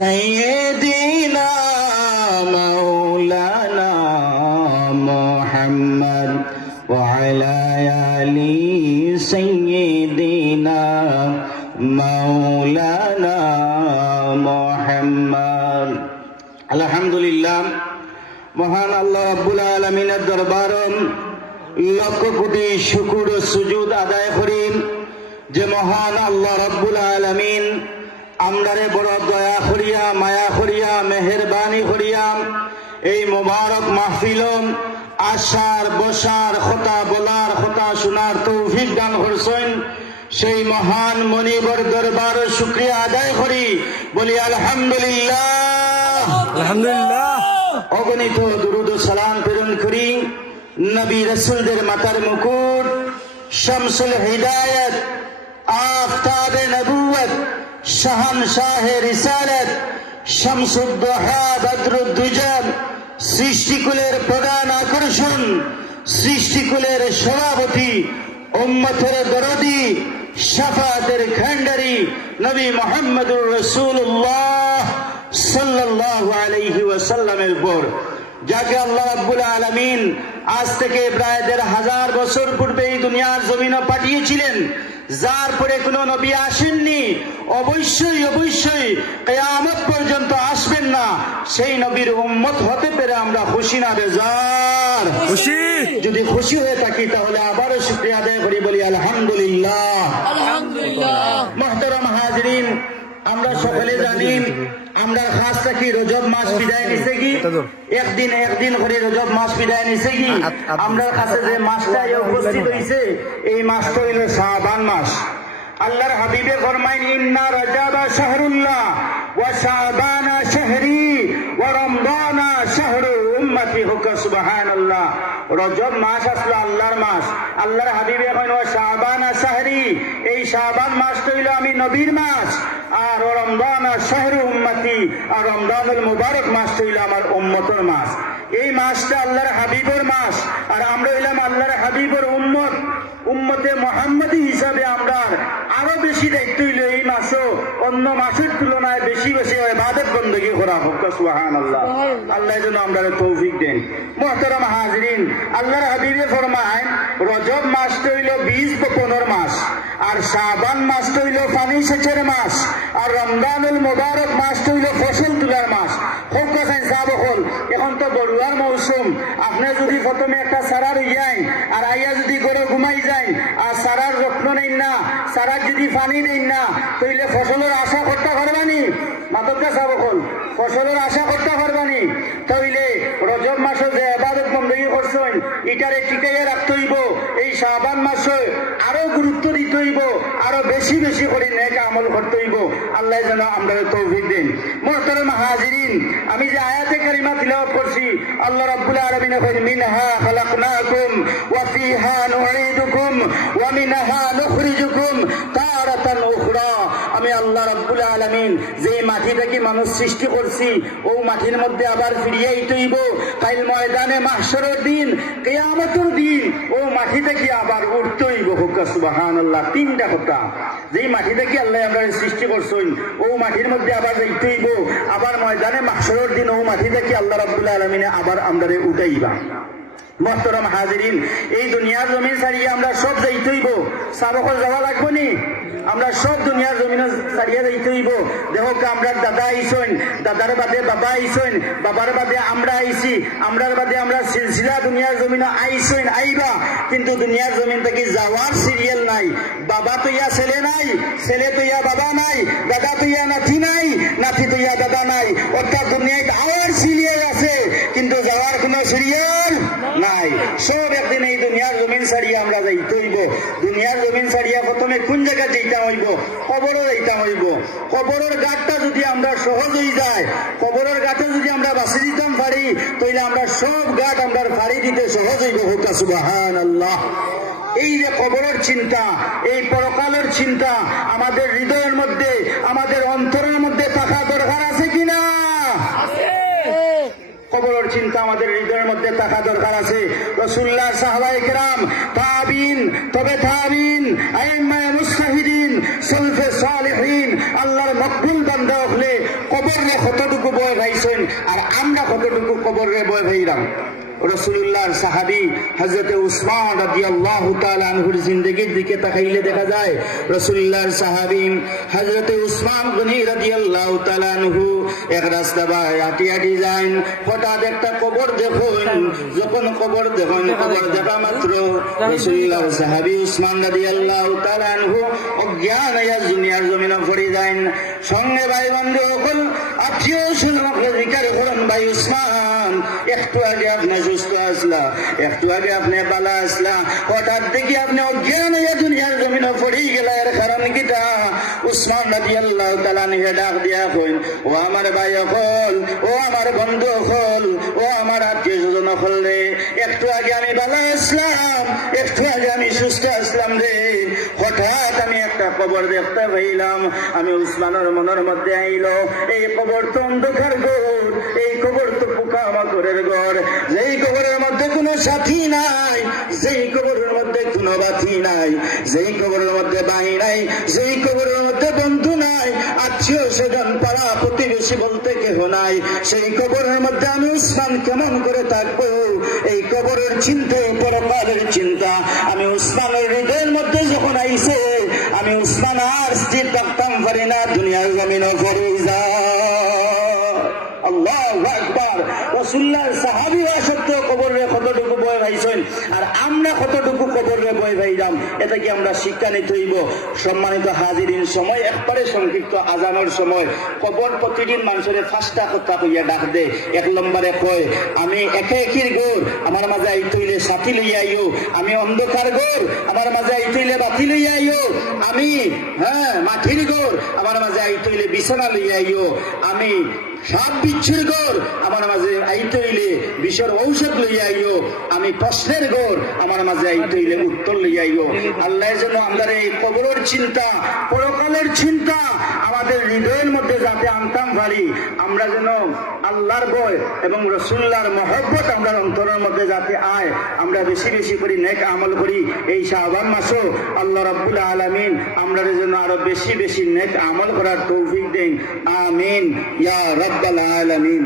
سيدنا مولانا محمد وعلى آل سيدنا مولانا محمد আলহামদুলিল্লাহ। মহান আল্লাহ রাব্বুল আলামিনের দরবারম লক্ষ কোটি শুকর ও সুজুদ আদায় করি যে মহান আল্লাহ রাব্বুল আলামিন আমরারে বড় দয়া করিয়া মায়া করিয়া মেহেরবানি করিয়া এই মোবারক মাহফিল আসার বসার কথা বলার কথা শোনার তৌফিক দান করছেন। সেই মহান মনিবর দরবার শুকরিয়া আদায় করি, বলি আলহামদুলিল্লাহ। আলহামদুলিল্লাহ। অগণিত দুরুদ ও সালাম প্রেরণ করি নবী রাসূলদের মাথার মুকুট, শামসুল হিদায়াত, আফতাবে নবুয়ত, শাহানশাহে রিসালাত, শামসুদ্দোহা, বদরুদ্দুজা, সৃষ্টিকুলের প্রধান আকর্ষণ, সৃষ্টিকুলের সভাপতি, উম্মতের দরদি, শাফাতের খান্ডারি নবী মুহাম্মদুর রাসূলুল্লাহ সাল্লাল্লাহু আলাইহি ওয়াসাল্লামের উপর যাকে আল্লাহ রাব্বুল আলামিন আজ থেকে প্রায় ১৫০০ বছর পূর্বে এই দুনিয়ার জমিনে পাঠিয়েছিলেন, যার পরে কোনো নবী আসেননি, অবশ্যই অবশ্যই কিয়ামত পর্যন্ত আসবেন না, সেই নবীর উম্মত হতে পেরে আমরা খুশি না বেজার? খুশি। যদি খুশি হয়ে থাকি তাহলে আবারও শুকরিয়া আদায় করি, বলি আলহামদুলিল্লাহ। আলহামদুলিল্লাহ। মুহতারাম হাজিরিন, আমরা সকলে জানি আমরা খাস থাকি রজব মাস বিদায় নিছে কি একদিন করে রজব মাস বিদায় নিছে কি আমরা কাছে যে মাসটা উপস্থিত হইছে এই মাসটা হইল শাবান মাস। আল্লাহর হাবিবে ফরমাইন, ইন্না রজবা শাহরুল্লাহ ওয়া শাবানা শাহরি ওয়া রমজানা শাহরু উম্মতি। হুকা সুবহানাল্লাহ। রজব মাস আসলে আল্লাহর মাস। আল্লাহর হাবিবে কইন ওয়া শাবানা শাহরি, এই শাবান মাসটা হইল আমি নবীর মাস, আর রমজানা শাহরু উম্মতি, আর রমজানুল মুবারক মাসটা হইল আমার উম্মতের মাস। এই মাসটা আল্লাহর হাবিবের মাস, আর আমরা হইলাম আল্লাহর হাবিবের উম্মত। উম্মতে মুহাম্মাদি হিসাবে আমরা আরো বেশি দায়িত্ব হইল এই মাসও অন্য মাসের তুলনায় বেশি বেশি ইবাদত বندگی করা হোক। সুবহানাল্লাহ। আল্লাহ যেন আমরা তৌফিক দেন। মুহতারাম হাজিরিন, আল্লাহর হাবিবে ফরমায় রজব মাসটা হইল বীজ বপনের মাস, আর শাবান মাসটা হইল পানি সেচের মাস, আর রমজানুল মুবারক মাসটা হইল ফসল তোলার মাস। হোক কাছেন সাবকল, এখন তো বড়ুয়ার মৌসুম। আপনি যদি প্রথমে একটা সারা রইয়াই আর আইয়া যদি গড়ে ঘুমাই যায় আর সারার যত্ন নেই না, সারার যদি পানি নেই না, তাইলে ফসলের আশা করতে পারবানি? মাতকা সাবকল, ফসলের আশা করতে পারবানি? তাইলে রজব মাসে যে ইবাদত বندگی করছেন এটারে টিকাইয়া রাখতে হইব। এই শাবান মাসে আরো গুরুত্ব দিতে হইব, আরো বেশি বেশি করে নেক আমল করতে হইব। আল্লাহ যেন আমরা তৌফিক দেন। মুহতারাম হাজিরিন, আমি যে আয়াতে কারিমা তিলাওয়াত করছি, আল্লাহ রাব্বুল আলামিন কইলেন, মিনহা খালাকনাকুম ওয়া ফিহা নুঈদুকুম ওয়া মিনহা নুখরিজুকুম তারাতান উখরা। আমি আল্লাহ রাব্বুল আলামিন যে মাটিটাকে মানুষ সৃষ্টি করছি ও মাটির মধ্যে আবার ফিরিয়ে আইতে হইব। কাল ময়দানে মাহশরের দিন, কিয়ামতের দিন ও মাটিটাকে আবার উঠতে হইব। হুক সুবহানাল্লাহ। তিনটা কথা, যেই মাটি থেকে আল্লাহ আমরা সৃষ্টি করছেন ও মাটির মধ্যে আবার যাইতে হইব, আবার ময়দানে মাহশরের দিন ও মাটি থেকে আল্লাহ রাব্বুল আলামিনে আবার আমরারে উঠাইবা। মুহতারাম হাজিরিন, এই দুনিয়ার জমিন ছাড়িয়ে আমরা সব যাইতে হইব। সাবকল যাওয়া লাগবো নি? আমরা সব দুনিয়ার জমিন ছাড়িয়ে যাইতে হইব। দেখো আমরা দাদা আইসেন, দাদার বাদে বাবা আইসেন, বাবার বাদে আমরা আইছি, আমরার বাদে আমরা সিলসিলা দুনিয়ার জমিন আইসেন আইবা, কিন্তু দুনিয়ার জমিন থেকে যাওয়ার সিরিয়াল নাই। বাবা তো ইয়া ছেলে নাই, ছেলে তো ইয়া বাবা নাই, দাদা তো ইয়া নাতি নাই, নাতি তো ইয়া দাদা নাই। অর্থাৎ দুনিয়ায় আওয়ার সিরিয়াল আছে কিন্তু যাওয়ার কোনো সিরিয়াল নাই। সব একদিন এই দুনিয়ার জমিন ছাড়িয়ে আমরা যাইতে হইব। দুনিয়ার জমিন ছাড়িয়া প্রথমে কোন জায়গায় যাইতে হইব? কবরে যাইতে হইব। কবরের ঘাটটা যদি আমরা সহজ হয়ে যায়, কবরের ঘাটে যদি আমরা বাঁচি দিতাম পারি, তাহলে আমরা সব ঘাট আমরা ফাড়ি দিতে সহজ হইব। হুকা সুবহানাল্লাহ। এই যে কবরের চিন্তা, এই পরকালের চিন্তা আমাদের হৃদয়ের মধ্যে, আমাদের অন্তরের মধ্যে থাকা দরকার আছে কিনা? কবরের চিন্তা আমাদের হৃদয়ের মধ্যে থাকা দরকার আছে। রাসূলুল্লাহ, সাহাবায়ে কেরাম, তাবিঈন, তবে তাবিঈন, আইম্মায়ে মুজতাহিদিন, সালফে সালিহিন, আল্লাহর মকবুল বান্দা হলে কবর কবরে কতটুকু ভয় পাইছেন আর আমরা কতটুকু কবরে ভয় পাইলাম। রাসূলুল্লাহর সাহাবী হযরত উসমান রাদিয়াল্লাহু তাআলা আনহুর জিন্দেগির দিকে তাকাইলে দেখা যায় রাসূলুল্লাহর সাহাবী হযরত উসমান গনি রাদিয়াল্লাহু তাআলা আনহু এক রাস্তা বাই হাঁটি হাঁটি যান, হঠাৎ একটা কবর দেখুন। যখন কবর দেখুন, কবর দেখা মাত্র রাসূলুল্লাহর সাহাবী উসমান রাদিয়াল্লাহু তাআলা আনহু অজ্ঞান হইয়া দুনিয়ার জমিনে পড়ে যান। সঙ্গে ভাই বন্ধু সকল আত্মীয় স্বজনকে জিজ্ঞাসা করেন, ভাই উসমান, একটু আগে আপনি সুস্থ আসলা, একটু আগে আপনি বালা আসলা, হঠাৎ দেখি আপনি অজ্ঞান হইয়া দুনিয়ার জমিনে পড়ে গেলা, এর কারণ কিটা? উসমান রাদিয়াল্লাহু তাআলা নিয়ে ডাক দিয়া কইন, ও আমার ভাই হল, ও আমার বন্ধু হল, ও আমার আত্মীয় স্বজন হল রে, একটু আগে আমি বালা আসলাম, একটু আগে আমি সুস্থ আসলাম রে, হঠাৎ আমি একটা কবর দেখতে পাইলাম। আমি উসমানের মনের মধ্যে আইল, এই কবর তো অন্ধকার ঘর, এই কবর তো পোকামাকড়ের ঘর, যেই কবরের মধ্যে কোনো সাথী নাই, যেই কবরের মধ্যে কোনো বাতি নাই, যেই কবরের মধ্যে বাহি নাই, যেই কবরের মধ্যে বন্ধু নাই, আত্মীয় স্বজন পাড়া প্রতিবেশী বলতে কেহ নাই, সেই কবরের মধ্যে আমি উসমান কেমন করে থাকবো? এই কবরের চিন্তা, পরকালের চিন্তা আমি উসমানের হৃদয়ের মধ্যে যখন আইছে, আমি উসমান আর স্থির থাকতাম পারি না, দুনিয়ার জমিনে পড়ে যায়। আল্লাহু আকবার। রাসূলুল্লাহর সাহাবী হওয়া সত্ত্বেও কবরে কতটুকু ভয় পাইছেন আর আমরা কতটুকু কবরে ভয় পাইলাম, এটা কি আমরা শিক্ষা নিতে হইব। সম্মানিত হাজিরিন, সময় একবারে সংক্ষিপ্ত, আজানের সময়। কবর প্রতিদিন মানুষের 5টা কথা কইয়া ডাক দে। 1 নম্বরে কয়, আমি একে একির গোর, আমার মাঝে আইতে হইলে সাথী লইয়া আইও, আমি অন্ধকার গোর, আমার মাঝে আইতে হইলে বাতি লইয়া আইও, আমি মাটির গোর, আমার মাঝে আইতে হইলে বিছানা লইয়া আইও, আমি সাপ বিচ্ছুর গোর, আমার মাঝে আইতে হইলে বিষের ঔষধ লইয়া আইও, আমি প্রশ্নের গোর, আমার মাঝে আইতে হইলে উত্তর লইয়া আইও। আল্লাহ যেন আমাদের এই কবরের চিন্তা, পরকালের চিন্তা আমাদের হৃদয়ের মধ্যে যাতে আনতাম পারি, আমরা যেন আল্লাহর ভয় এবং রাসূলুল্লাহর মহব্বত আমরা অন্তরের মধ্যে যাতে আয়, আমরা বেশি বেশি করে নেক আমল করি। এই শাবান মাসও আল্লাহ রাব্বুল আলামিন আমরা যেন আরো বেশি বেশি নেক আমল করার তৌফিক দেন। আমিন ইয়া রাব্বাল আলামিন।